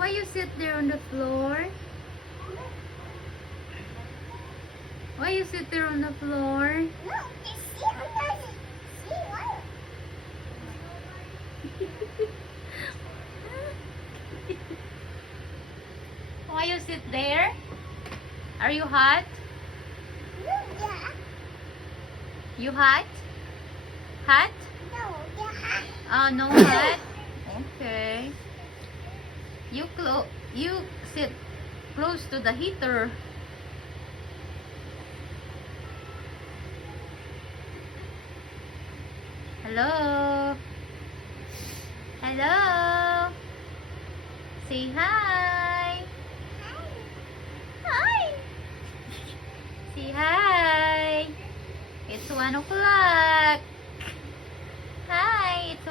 Why you sit there on the floor? Why you sit there on the floor? No, just sit on the see what? Why you sit there? Are you hot? No, yeah. You hot? Hot? No, yeah. Oh, no hot? Okay. You sit close to the heater. Hello? Hello? Say hi. Hi. Say hi. It's 1 o'clock. Hi, it's